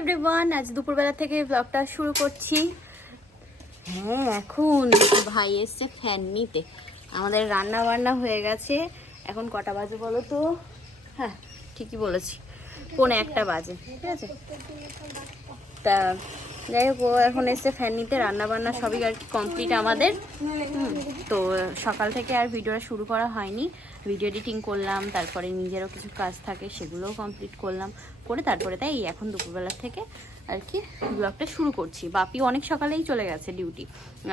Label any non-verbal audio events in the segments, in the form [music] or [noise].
Everyone আজ দুপুরবেলা থেকে ব্লগটা শুরু করছি। হ্যাঁ এখন ভাই এসছে ফ্যান নিতে আমাদের রান্না বান্না হয়ে গেছে। এখন কটা বাজে বলো তো? হ্যাঁ ঠিকই বলেছি। পৌনে একটা বাজে, ঠিক আছে? তা যাই হোক, ও এখন এসছে ফ্যান নিতে রান্না বান্না সবই আর কমপ্লিট আমাদের। তো সকাল থেকে আর ভিডিওটা শুরু করা হয়নি। ভিডিও এডিটিং করলাম, তারপরে নিজেরও কিছু কাজ থাকে সেগুলোও কমপ্লিট করলাম, করে তারপরে তাই এই এখন দুপুরবেলার থেকে আর কি ব্লগটা শুরু করছি। বাপি অনেক সকালেই চলে গেছে ডিউটি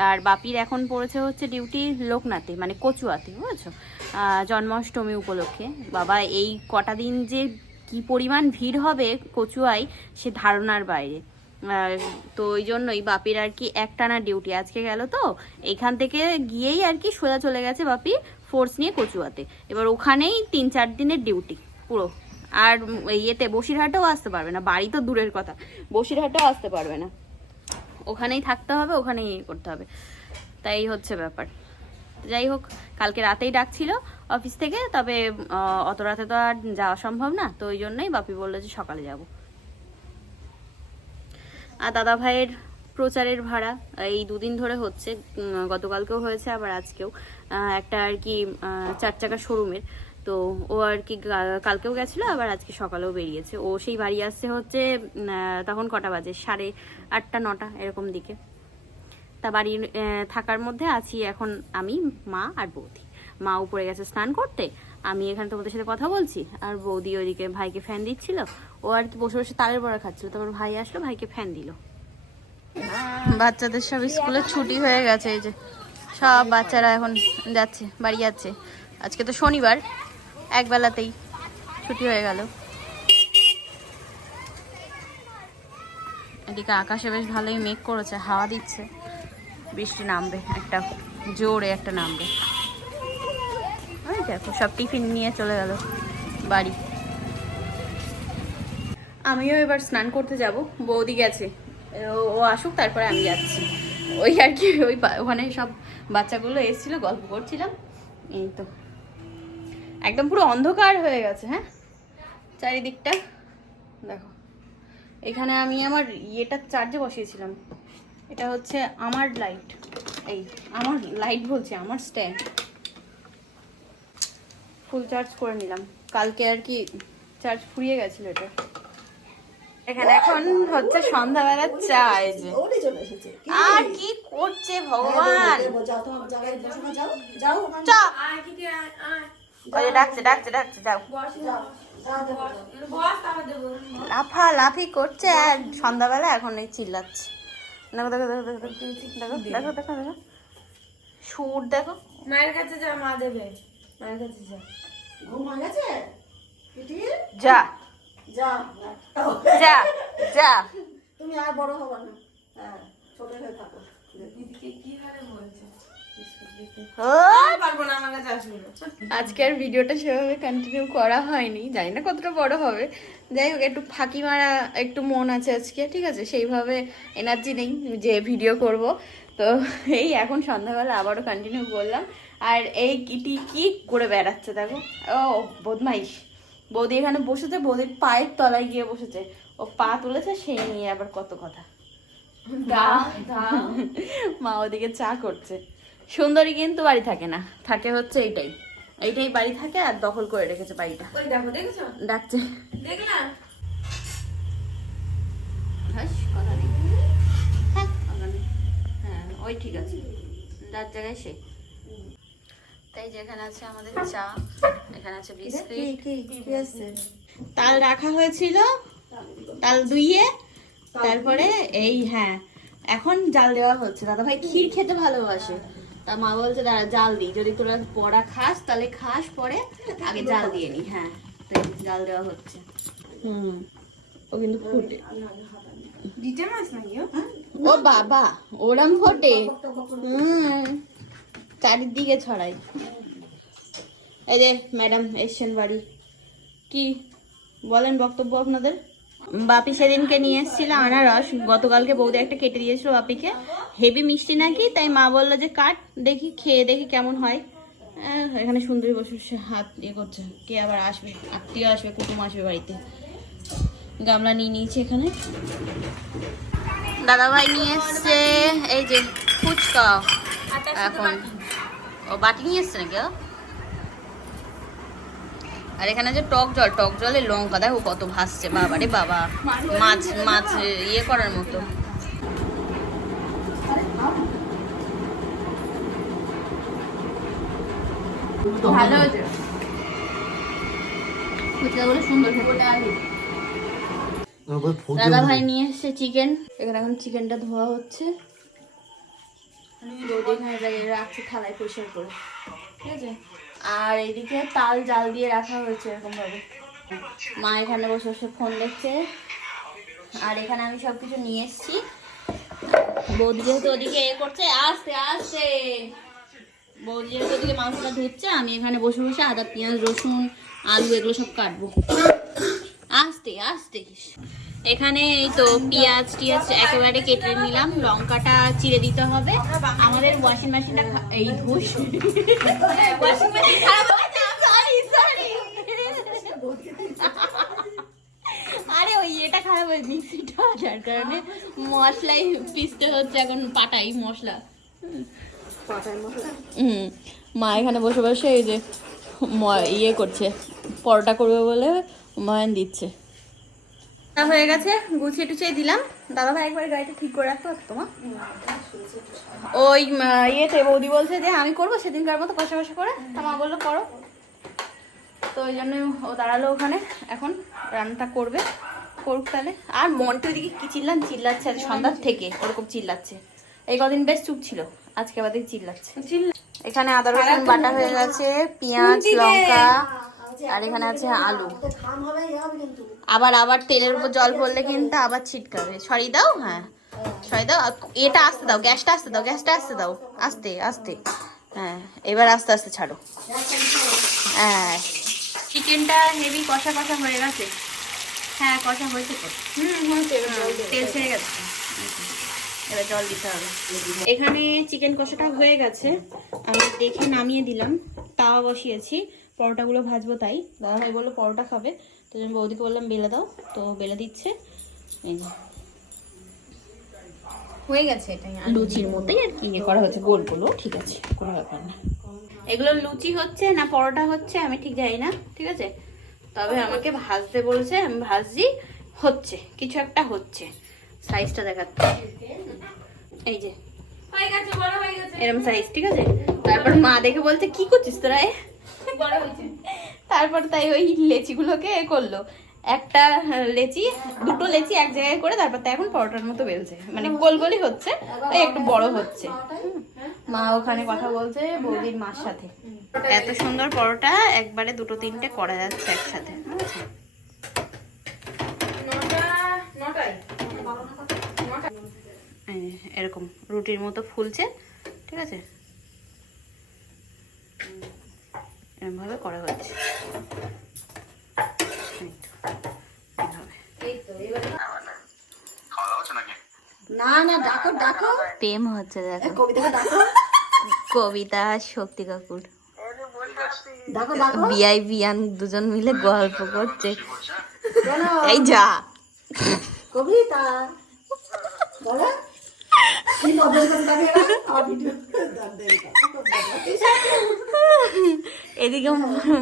আর বাপির এখন পড়েছে হচ্ছে ডিউটি লোকনাথে মানে কচুয়াতে, বুঝেছ? জন্মাষ্টমী উপলক্ষে। বাবা, এই কটা দিন যে কি পরিমাণ ভিড় হবে কচুয়ায়, সে ধারণার বাইরে। তো ওই জন্যই বাপির আর কি একটানা ডিউটি আজকে গেল তো, এখান থেকে গিয়েই আর কি সোজা চলে গেছে বাপি ফোর্স নিয়ে কচুয়াতে। এবার ওখানেই তিন চার দিনের ডিউটি পুরো। আর ইয়েতে বসিরহাটেও আসতে পারবে না, বাড়ি তো দূরের কথা, বসিরহাটেও আসতে পারবে না। ওখানেই থাকতে হবে, ওখানেই ইয়ে করতে হবে। তাই হচ্ছে ব্যাপার। যাই হোক, কালকে রাতেই ডাকছিল অফিস থেকে, তবে অত রাতে তো আর যাওয়া সম্ভব না, তো ওই জন্যই বাপি বলল যে সকালে যাব। আর দাদা ভাইয়ের প্রচারের ভাড়া, এই দুদিন ধরে হচ্ছে গতকালকেও হয়েছে, আবার আজকেও। একটা আর কি চার চাকা শোরুমের তো ও আর কি কালকেও গেছিল, আবার আজকে সকালেও বেরিয়েছে। ও সেই বাড়ি আসছে হচ্ছে তখন কটা বাজে? সাড়ে আটটা, নটা, এরকম দিকে। তা বাড়ির থাকার মধ্যে আছি এখন আমি, মা আর বৌদি। মা উপরে গেছে স্নান করতে, আমি এখানে তোমাদের সাথে কথা বলছি, আর বৌদি ওইদিকে ভাইকে ফ্যান দিচ্ছিল। ও আর কি বসে বসে তালের বড়া খাচ্ছিল। তারপর ভাই আসলো, ভাইকে ফ্যান দিল। বাচ্চাদের সব স্কুলে ছুটি হয়ে গেছে, এই যে। সব বাচ্চারা এখন যাচ্ছে, বাড়ি যাচ্ছে। আজকে তো শনিবার, একবেলাতেই ছুটি হয়ে গেল। এদিকে আকাশে বেশ ভালোই মেঘ করেছে, হাওয়া দিচ্ছে। বৃষ্টি নামবে, একটা জোরে একটা নামবে। দেখো, সব টিফিন নিয়ে চলে গেল বাড়ি। আমিও এবার স্নান করতে যাব, বৌদি গেছে। ও আসুক, তারপরে আমি যাচ্ছি। ওই আর কি, ওই ওখানে সব বাচ্চাগুলো এসেছিল, গল্প করছিলাম। এই তো। একদম পুরো অন্ধকার হয়ে গেছে হ্যাঁ? চারিদিকটা, দেখো। এখানে আমি আমার ইয়েটার চার্জে বসিয়েছিলাম। এটা হচ্ছে আমার লাইট। এই, আমার লাইট বলছে, আমার স্ট্যান্ড। ফুল চার্জ করে নিলাম। কালকে আর কি চার্জ ফুরিয়ে গেছিল এটা। এখানে এখন হচ্ছে সন্ধ্যাবেলার চা এই যে আর কি করছে ভগবান ডাকছে ডাকছে ডাকছে যাও। লাফা লাফি করছে আর সন্ধ্যাবেলা এখন এই চিল্লাচ্ছে দেখো দেখো দেখো দেখো দেখো দেখো দেখো দেখো সুর দেখো মায়ের কাছে যা মা দেবে মায়ের কাছে যা ঘুম হয়ে গেছে যা যা যা। যা তুমি আর বড় হবে না। হ্যাঁ ছোট হয়ে থাকো। দিদিকে কি হারে বলছে? ও! আমি পারব না আমার কাছে আসবে না। আজকে আর ভিডিওটা সেভাবে কন্টিনিউ করা হয়নি। জানি না কতটা বড় হবে। যাই হোক একটু ফাঁকি মারা একটু মন আছে আজকে ঠিক আছে? সেইভাবে এনার্জি নেই যে ভিডিও করব। তো এই এখন সন্ধ্যাবেলা আবারও কন্টিনিউ করলাম। আর এই কিটি কি করে বেড়াচ্ছে দেখো? ও বদমাইশ। বৌদি এখানে বসেছে বৌদির পায়ের তলায় গিয়ে বসেছে। ও পা তুলেছে সেই নিয়ে আবার কত কথা। [laughs] মা ওদিকে চা করছে। সুন্দরী কিন্তু বাড়ি থাকে না থাকে হচ্ছে এইটাই। এইটাই বাড়ি থাকে আর দখল করে রেখেছে বাড়িটা। ডাকছে। হ্যাঁ, হ্যাঁ, ওই ঠিক আছে। যার জায়গায় সে। তাই যেখানে আছে আমাদের চা এখানে আছে বিস্কিট। তাল রাখা হয়েছিল তাল দুইয়ে তারপরে এই হ্যাঁ এখন জাল দেওয়া হচ্ছে। দাদা ভাই ক্ষীর খেতে ভালোবাসে। তা মা বলছে দাঁড়া জাল দিই। যদি তোরা পড়া খাস তাহলে খাস পরে আগে জাল দিয়ে নি। হ্যাঁ জাল দেওয়া হচ্ছে। হুম ও কিন্তু ফুটে। দিতে মাছ নাকি ও? ও বাবা ওরম ফোটে। হুম। চারিদিকে ছড়াই। এই যে ম্যাডাম এসছেন বাড়ি। কি বলেন বক্তব্য আপনাদের? বাপি সেদিনকে নিয়ে এসেছিল আনারস। গতকালকে বৌদি একটা কেটে দিয়েছিল বাপিকে। হেভি মিষ্টি নাকি? তাই মা বলল যে, কাট, দেখি, খেয়ে দেখি কেমন হয়। এখানে সুন্দরী বসে হাত ইয়ে করছে। কে আবার আসবে? আত্মীয় আসবে, কুটুম আসবে বাড়িতে। গামলা নিয়ে নিয়েছি এখানে। দাদা ভাই নিয়ে এসছে, এই যে ফুচকা। এখন ও বাটি নিয়ে এসছে নাকি? আর এখানে যে টক জল টক জলে লঙ্কা দেখো কত ভাসছে বাবা রে বাবা। মাছ মাছ ইয়ে করার মতো। ভালো হয়েছে? সুন্দর দাদা ভাই নিয়ে এসছে চিকেন এখানে এখন চিকেনটা ধোয়া হচ্ছে। জায়গায় রাখছি থালায় পরিষ্কার করে। ঠিক আছে? আর এদিকে তাল জাল দিয়ে রাখা হয়েছে এরকম ভাবে মা এখানে বসে বসে ফোন দেখছে। আর এখানে আমি সব কিছু নিয়ে এসেছি। বৌদি যেহেতু ওদিকে এ করছে, আস্তে আস্তে। বৌদি যেহেতু ওদিকে মাংসটা ধুচ্ছে, আমি এখানে বসে বসে আদা, পেঁয়াজ, রসুন, আলু, এগুলো সব কাটবো। আস্তে আস্তে। এখানে এই তো পেঁয়াজ টিয়াজ একেবারে কেটে নিলাম লঙ্কাটা চিড়ে দিতে হবে। আমাদের ওয়াশিং মেশিনটা এই ধুস। ওয়াশিং মেশিন খারাপ আরে ওই এটা খারাপ হয়েছে মিক্সিটা যার কারণে মশলাই পিসতে হচ্ছে এখন পাটাই মশলা। হুম। মা এখানে বসে বসে এই যে ইয়ে করছে পরোটা করবে বলে ময়ান দিচ্ছে। হয়ে গেছে গুছিয়ে টুছিয়ে দিলাম। দাদা ভাই একবার গাড়িটা ঠিক করে রাখতে পারতো তোমার। ওই ইয়েতে বৌদি বলছে যে আমি করব সেদিনকার মতো কষা কষা করে। তা মা বলল করো। তো ওই জন্য ও দাঁড়াল ওখানে। এখন রান্নাটা করবে করুক তাহলে। আর মনটা ওইদিকে কি চিল্লান চিল্লাচ্ছে আজ সন্ধ্যার থেকে ওরকম চিল্লাচ্ছে। এই কদিন বেশ চুপ ছিল আজকে আবার দেখি চিল্লাচ্ছে। এখানে আদা রসুন বাটা হয়ে গেছে পেঁয়াজ লঙ্কা। আর এখানে আছে আলু। খাম হবে আবার আবার তেলের উপর জল পড়লে কিন্তু আবার ছিটকাবে। সরি দাও? হ্যাঁ। সরি দাও। এটা আসতে দাও গ্যাসটা আসতে দাও গ্যাসটা আসতে দাও। আস্তে আস্তে। হ্যাঁ এবার আস্তে আস্তে ছাড়ো। হ্যাঁ। চিকেনটা হেভি কষা কষা হয়ে গেছে। হ্যাঁ কষা হয়েছে তো। হুম, তেল ছেড়ে গেছে। এবার জল দিতে হবে। এখানে চিকেন কষাটা হয়ে গেছে। আমি দেখে নামিয়ে দিলাম। তাওয়া বসিয়েছি। পরোটাগুলো ভাজবো তাই। দাদা ভাই বলল পরোটা খাবে। তো আমি বৌদিকে বললাম বেলে দাও। তো বেলে দিচ্ছে। হয়ে গেছে এটাই। লুচির মতোই আর কি ইয়ে করা হচ্ছে গোল গোল ঠিক আছে কোনো ব্যাপার না। এগুলো লুচি হচ্ছে না পরোটা হচ্ছে আমি ঠিক জানি না ঠিক আছে? তবে আমাকে ভাজতে বলেছে আমি ভাজি হচ্ছে কিছু একটা হচ্ছে সাইজটা দেখাচ্ছে। এই যে। হয়ে গেছে বড় হয়ে গেছে। এরকম সাইজ ঠিক আছে? তারপর মা দেখে বলছে কি করছিস তোরা এ?" বড় হয়েছে তারপর তাই ওই লেচিগুলোকে এ করল। একটা লেচি দুটো লেচি এক জায়গায় করে তারপর তাই এখন পরোটার মতো বেলছে। মানে গোল গোলই হচ্ছে তাই একটু বড় হচ্ছে। মা ওখানে কথা বলছে বৌদির মার সাথে। এত সুন্দর পরোটা একবারে দুটো তিনটে করা যাচ্ছে একসাথে। যে, এরকম রুটির মতো ফুলছে ঠিক আছে? এরকম ভাবে করা হচ্ছে। এই তো, এইভাবে। না না ডাকো ডাকো। প্রেম হচ্ছে দেখো। কবিতাকে ডাকো। কবিতা শক্তি কাকুর বিয়ান দুজন মিলে গল্প করছে। এই যা। কবিতা। বলো। কি ভিডিও [laughs] এদিকে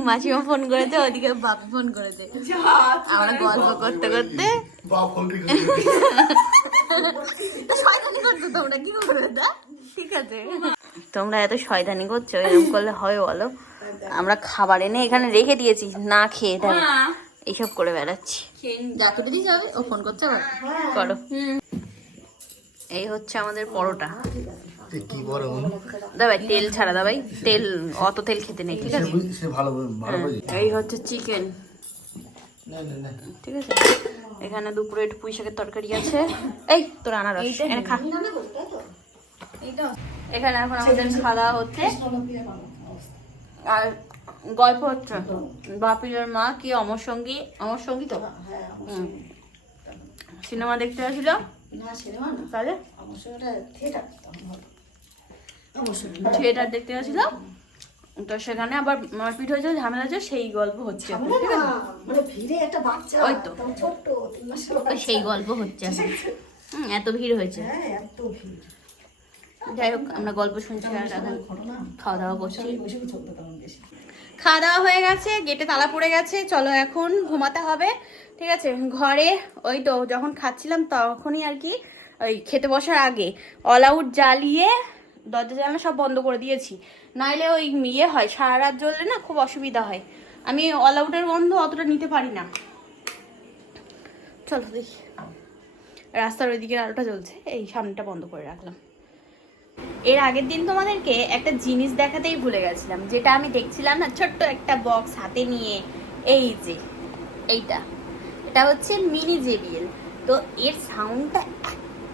মাসিমা ফোন করেছে ওদিকে বাপি ফোন করেছে। আমরা গল্প করতে করতে শয়তানি করছ তোমরা কি করবে তা ঠিক আছে। তোমরা এত শয়তানি করছ এরকম করলে হয় বলো? আমরা খাবার এনে এখানে রেখে দিয়েছি না খেয়ে দেয় এইসব করে বেড়াচ্ছি। যা তুলে দিতে ও ফোন করছে আবার। করো। এই হচ্ছে আমাদের পরোটা। কি বড় দাবাই তেল ছাড়া দাবাই তেল অত তেল খেতে নেই ঠিক আছে? সে ভালো ভালো এই হচ্ছে চিকেন না না না। ঠিক আছে? এখানে দুপুরে একটু পুঁই শাকের তরকারি আছে। এই তোর আনারস এনে খা। এখানে এখন আমাদের খাওয়া দাওয়া হচ্ছে। আর গল্প হচ্ছে বাপিরের মা কি অমর সঙ্গী? অমর সঙ্গী তো? সিনেমা দেখতে আসছিল না সিনেমা না। তাহলে? অবশ্যই ওটা থিয়েটার থিয়েটার দেখতে গেছিল তো সেখানে আবার মারপিট হয়েছে ঝামেলা হয়েছে সেই গল্প হচ্ছে। মানে ওই তো। সেই গল্প হচ্ছে। এত ভিড় হয়েছে। হ্যাঁ যাই হোক আমরা গল্প শুনছি আর এখন খাওয়া দাওয়া করছি। খাওয়া দাওয়া হয়ে গেছে গেটে তালা পড়ে গেছে চলো এখন ঘুমাতে হবে। ঠিক আছে? ঘরে ওই তো যখন খাচ্ছিলাম তখনই আর কি ওই খেতে বসার আগে অল আউট জ্বালিয়ে দরজা জানলা সব বন্ধ করে দিয়েছি। নাইলে ওই ইয়ে হয়, সারা রাত জ্বললে না খুব অসুবিধা হয়। আমি অল আউটের গন্ধ অতটা নিতে পারি না। চলো দেখি। রাস্তার ওইদিকে আলোটা জ্বলছে, এই সামনেটা বন্ধ করে রাখলাম। এর আগের দিন তোমাদেরকে একটা জিনিস দেখাতেই ভুলে গেছিলাম, যেটা আমি দেখছিলাম না, ছোট্ট একটা বক্স হাতে নিয়ে, এই যে, এইটা। এটা হচ্ছে মিনি জেবিএল তো এর সাউন্ডটা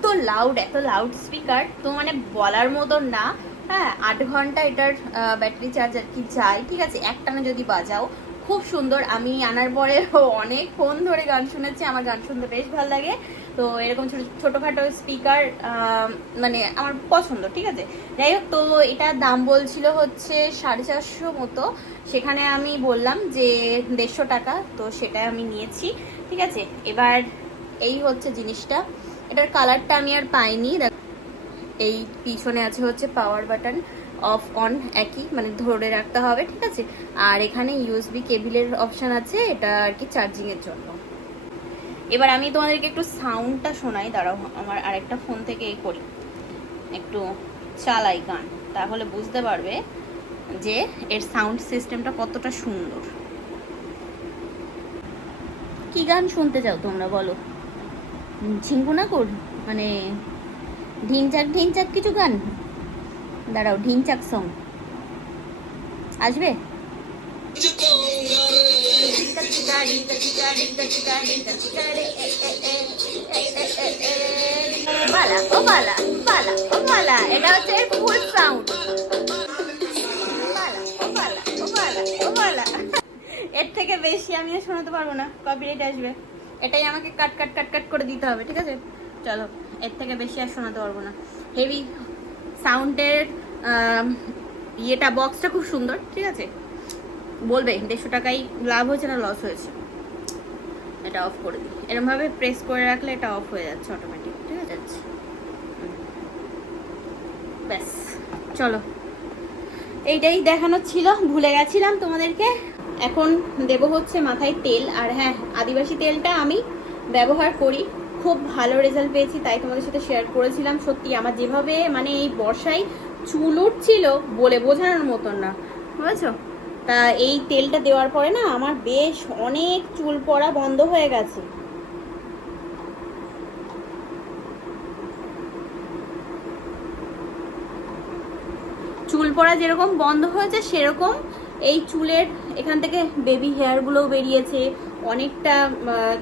এত লাউড এত লাউড স্পিকার তো মানে বলার মতন না। হ্যাঁ আট ঘণ্টা এটার ব্যাটারি চার্জ আর কি যায় ঠিক আছে একটানা যদি বাজাও, খুব সুন্দর। আমি আনার পরে অনেকক্ষণ ধরে গান শুনেছি, আমার গান শুনতে বেশ ভালো লাগে। তো এরকম ছোট, ছোটোখাটো স্পিকার মানে আমার পছন্দ, ঠিক আছে? যাই হোক, তো এটার দাম বলছিল হচ্ছে সাড়ে চারশো মতো। সেখানে আমি বললাম যে দেড়শো টাকা, তো সেটা আমি নিয়েছি, ঠিক আছে? এবার এই হচ্ছে জিনিসটা। এটার কালারটা আমি আর পাইনি। এই পিছনে আছে হচ্ছে পাওয়ার বাটন অফ অন একই মানে ধরে রাখতে হবে, ঠিক আছে? আর এখানে ইউএসবি কেবিলের অপশান আছে, এটা আর কি চার্জিংয়ের জন্য। এবার আমি তোমাদেরকে একটু সাউন্ডটা শোনাই, দাঁড়াও, আমার আরেকটা ফোন থেকে এ করি। একটু চালাই গান, তাহলে বুঝতে পারবে যে এর সাউন্ড সিস্টেমটা কতটা সুন্দর। কি গান শুনতে চাও তোমরা, বলো? ঝিঙ্কু না কর? মানে ঢিনচাক ঢিনচাক কিছু গান? দাঁড়াও ঢিনচাক সং আসবে? বালা বালা বালা এটা হচ্ছে সাউন্ড এর থেকে বেশি আমি শোনাতে পারব না কপিরাইট আসবে। এটাই আমাকে কাট কাট কাট কাট করে দিতে হবে, ঠিক আছে? চলো, এর থেকে বেশি আর শোনাতে পারব না। হেভি সাউন্ডের ইয়েটা বক্সটা খুব সুন্দর, ঠিক আছে? বলবে, দেড়শো টাকাই লাভ হয়েছে না লস হয়েছে? এটা অফ করে দিই। এরমভাবে প্রেস করে রাখলে এটা অফ হয়ে যাচ্ছে অটোমেটিক ঠিক আছে? ব্যাস, চলো। এইটাই দেখানোর ছিল, ভুলে গেছিলাম তোমাদেরকে। এখন দেব হচ্ছে মাথায় তেল। আর হ্যাঁ আদিবাসী তেলটা আমি ব্যবহার করি। খুব ভালো রেজাল্ট পেয়েছি, তাই তোমাদের সাথে শেয়ার করেছিলাম। সত্যি আমার যেভাবে মানে এই বর্ষায় চুল উঠছিল বলে বোঝানোর মতন না, বুঝেছ? তা এই তেলটা দেওয়ার পরে না আমার বেশ অনেক চুল পড়া বন্ধ হয়ে গেছে। চুল পড়া যেরকম বন্ধ হয়েছে, সেরকম এই চুলের এখান থেকে বেবি হেয়ারগুলোও বেরিয়েছে, অনেকটা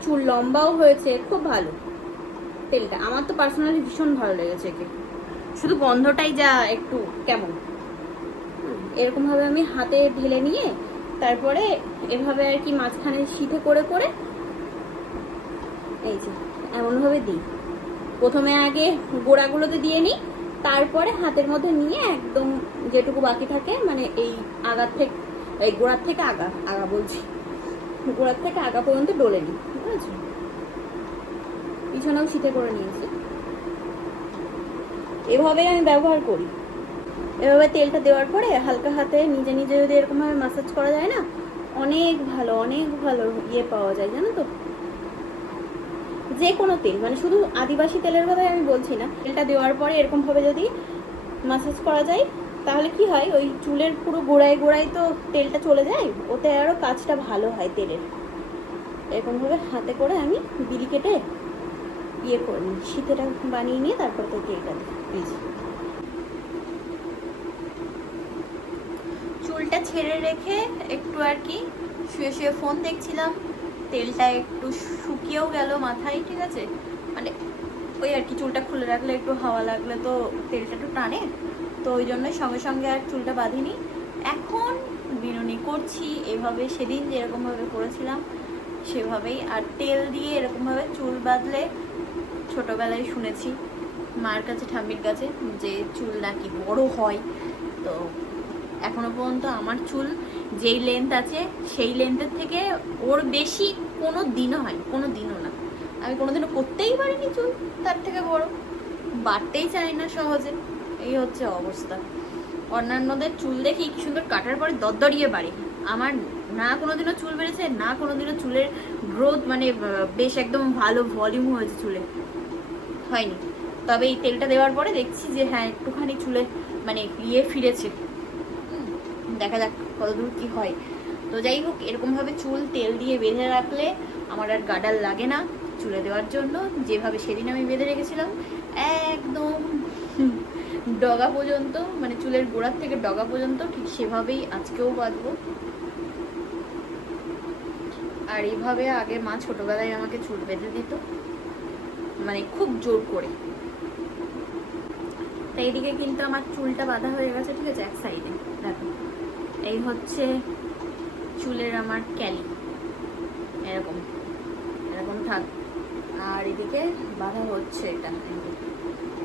চুল লম্বাও হয়েছে, খুব ভালো। তেলটা, আমার তো পার্সোনালি ভীষণ ভালো লেগেছে একে। শুধু গন্ধটাই যা একটু কেমন। এরকমভাবে আমি হাতে ঢেলে নিয়ে, তারপরে এভাবে আর কি মাঝখানে শীতে করে করে, এই যে, এমনভাবে দিই। প্রথমে আগে গোড়াগুলোতে দিয়ে নিই, তারপরে হাতের মধ্যে নিয়ে একদম যেটুকু বাকি থাকে মানে এই আগার থেকে এই গোড়ার থেকে আগা আগা বলছি। গোড়ার থেকে আগা পর্যন্ত ডলে নিই আছে? পিছনেও শীতে করে নিয়েছি। এভাবেই আমি ব্যবহার করি। এভাবে তেলটা দেওয়ার পরে হালকা হাতে নিজে নিজে যদি এরকমভাবে মাসাজ করা যায় না, অনেক ভালো অনেক ভালো ইয়ে পাওয়া যায়, জানো তো? যে কোনো তেল মানে শুধু আদিবাসী তেলের কথাই আমি বলছি না। তেলটা দেওয়ার পরে এরকমভাবে যদি মাসাজ করা যায় তাহলে কি হয়? ওই চুলের পুরো গোড়ায় গোড়ায় তো তেলটা চলে যায়, ওতে আরও কাজটা ভালো হয় তেলের। এরকম ভাবে হাতে করে আমি বিড়ি কেটে ইয়ে করে নিই শীতেটা বানিয়ে নিয়ে তারপর তো তেলটা দিই চুলটা ছেড়ে রেখে একটু আর কি শুয়ে শুয়ে ফোন দেখছিলাম, তেলটা একটু শুকিয়েও গেল মাথায়, ঠিক আছে? মানে ওই আর কি চুলটা খুলে রাখলে, একটু হাওয়া লাগলে তো তেলটা একটু টানে। তো ওই জন্যই সঙ্গে সঙ্গে আর চুলটা বাঁধিনি। এখন বিনুনি করছি, এভাবে সেদিন যেরকমভাবে করেছিলাম সেভাবেই। আর তেল দিয়ে এরকমভাবে চুল বাঁধলে ছোটোবেলায় শুনেছি মার কাছে, ঠাম্মির কাছে যে চুল নাকি বড় হয়। তো এখনও পর্যন্ত আমার চুল যেই লেন্থ আছে সেই লেন্থের থেকে ওর বেশি কোনো দিনও হয় কোনো দিনও না। আমি কোনোদিনও করতেই পারিনি চুল, তার থেকে বড়। বাড়তেই চাই না সহজে। এই হচ্ছে অবস্থা। অন্যান্যদের চুল দেখি কি সুন্দর কাটার পরে দরদরিয়ে বাড়ে। আমার না কোনোদিনও চুল বেড়েছে, না কোনোদিনও চুলের গ্রোথ মানে বেশ একদম ভালো ভলিউম হয়েছে চুলে। হয়নি। তবে এই তেলটা দেওয়ার পরে দেখছি যে হ্যাঁ একটুখানি চুলে মানে ইয়ে ফিরেছে। দেখা যাক কতদূর কি হয়। তো যাই হোক, এরকমভাবে চুল তেল দিয়ে বেঁধে রাখলে আমার আর গাডাল লাগে না চুলে দেওয়ার জন্য। যেভাবে সেদিন আমি বেঁধে রেখেছিলাম, একদম ডগা পর্যন্ত মানে চুলের গোড়ার থেকে ডগা পর্যন্ত, ঠিক সেভাবেই আজকেও বাঁধবো। আর এইভাবে আগে মা ছোটবেলায় আমাকে চুল বেঁধে দিত মানে খুব জোর করে। তো এইদিকে কিন্তু আমার চুলটা বাঁধা হয়ে গেছে, ঠিক আছে, এক সাইডে, দেখো। এই হচ্ছে চুলের আমার ক্যালি, এরকম এরকম থাক আর এদিকে বাঁধা হচ্ছে এটা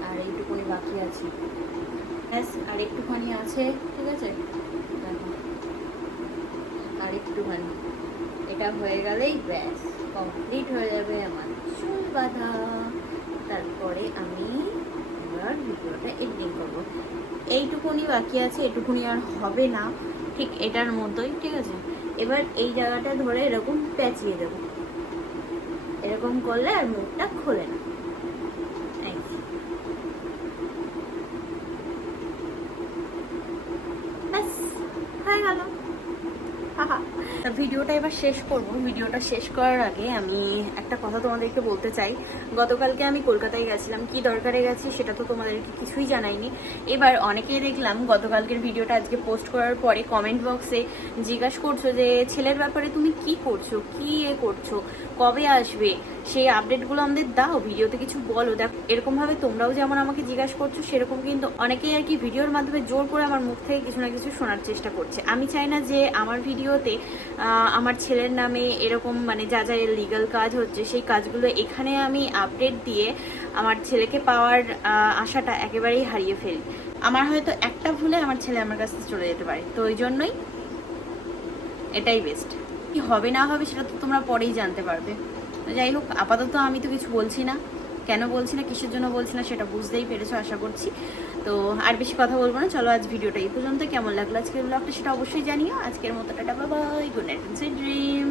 আর এইটুকুনি বাকি আছে। ব্যাস, আর একটুখানি আছে, ঠিক আছে? আর একটুখানি। এটা হয়ে গেলেই ব্যাস কমপ্লিট হয়ে যাবে আমার চুল বাঁধা। তারপরে আমি এবার ভিডিওটা এডিটিং করব। এইটুকুনি বাকি আছে, এটুকুনি আর হবে না, ঠিক এটার মতোই, ঠিক আছে? এবার এই জায়গাটা ধরে এরকম পেঁচিয়ে দেবো। এরকম করলে আর মুখটা খোলে না এই যে। ব্যাস হয়ে গেল হাহা। তা ভিডিওটা এবার শেষ করব। ভিডিওটা শেষ করার আগে আমি একটা কথা তোমাদেরকে বলতে চাই। গতকালকে আমি কলকাতায় গেছিলাম। কি দরকারে গেছি সেটা তো তোমাদেরকে কিছুই জানাইনি। এবার অনেকেই দেখলাম গতকালকের ভিডিওটা আজকে পোস্ট করার পরে কমেন্ট বক্সে জিজ্ঞাসা করছ যে, ছেলের ব্যাপারে তুমি কি করছ? কি এ করছ? কবে আসবে? সেই আপডেটগুলো আমাদের দাও। ভিডিওতে কিছু বলো। দেখ, এরকমভাবে তোমরাও যেমন আমাকে জিজ্ঞাসা করছ, সেরকম কিন্তু অনেকেই আর কি ভিডিওর মাধ্যমে জোর করে আমার মুখ থেকে কিছু না কিছু শোনার চেষ্টা করছে। আমি চাই না যে আমার ভিডিওতে আমার ছেলের নামে এরকম মানে যা যা লিগাল কাজ হচ্ছে, সেই কাজগুলো এখানে আমি আপডেট দিয়ে আমার ছেলেকে পাওয়ার আশাটা একেবারেই হারিয়ে ফেলি। আমার হয়তো একটা ভুলে আমার ছেলে আমার কাছে চলে যেতে পারে, তো ওই জন্যই এটাই বেস্ট কি হবে না হবে সেটা তো তোমরা পরেই জানতে পারবে। যাই হোক, আপাতত আমি তো কিছু বলছি না। কেন বলছি না, কিসের জন্য বলছি না সেটা বুঝতেই পেরেছ, আশা করছি। তো আর বেশি কথা বলব না। চলো আজ ভিডিওটা এই পর্যন্ত। কেমন লাগল আজকের ব্লগটা সেটা অবশ্যই জানিও। আজকের মতো টাটা বাবাই গুড নাইট ড্রিম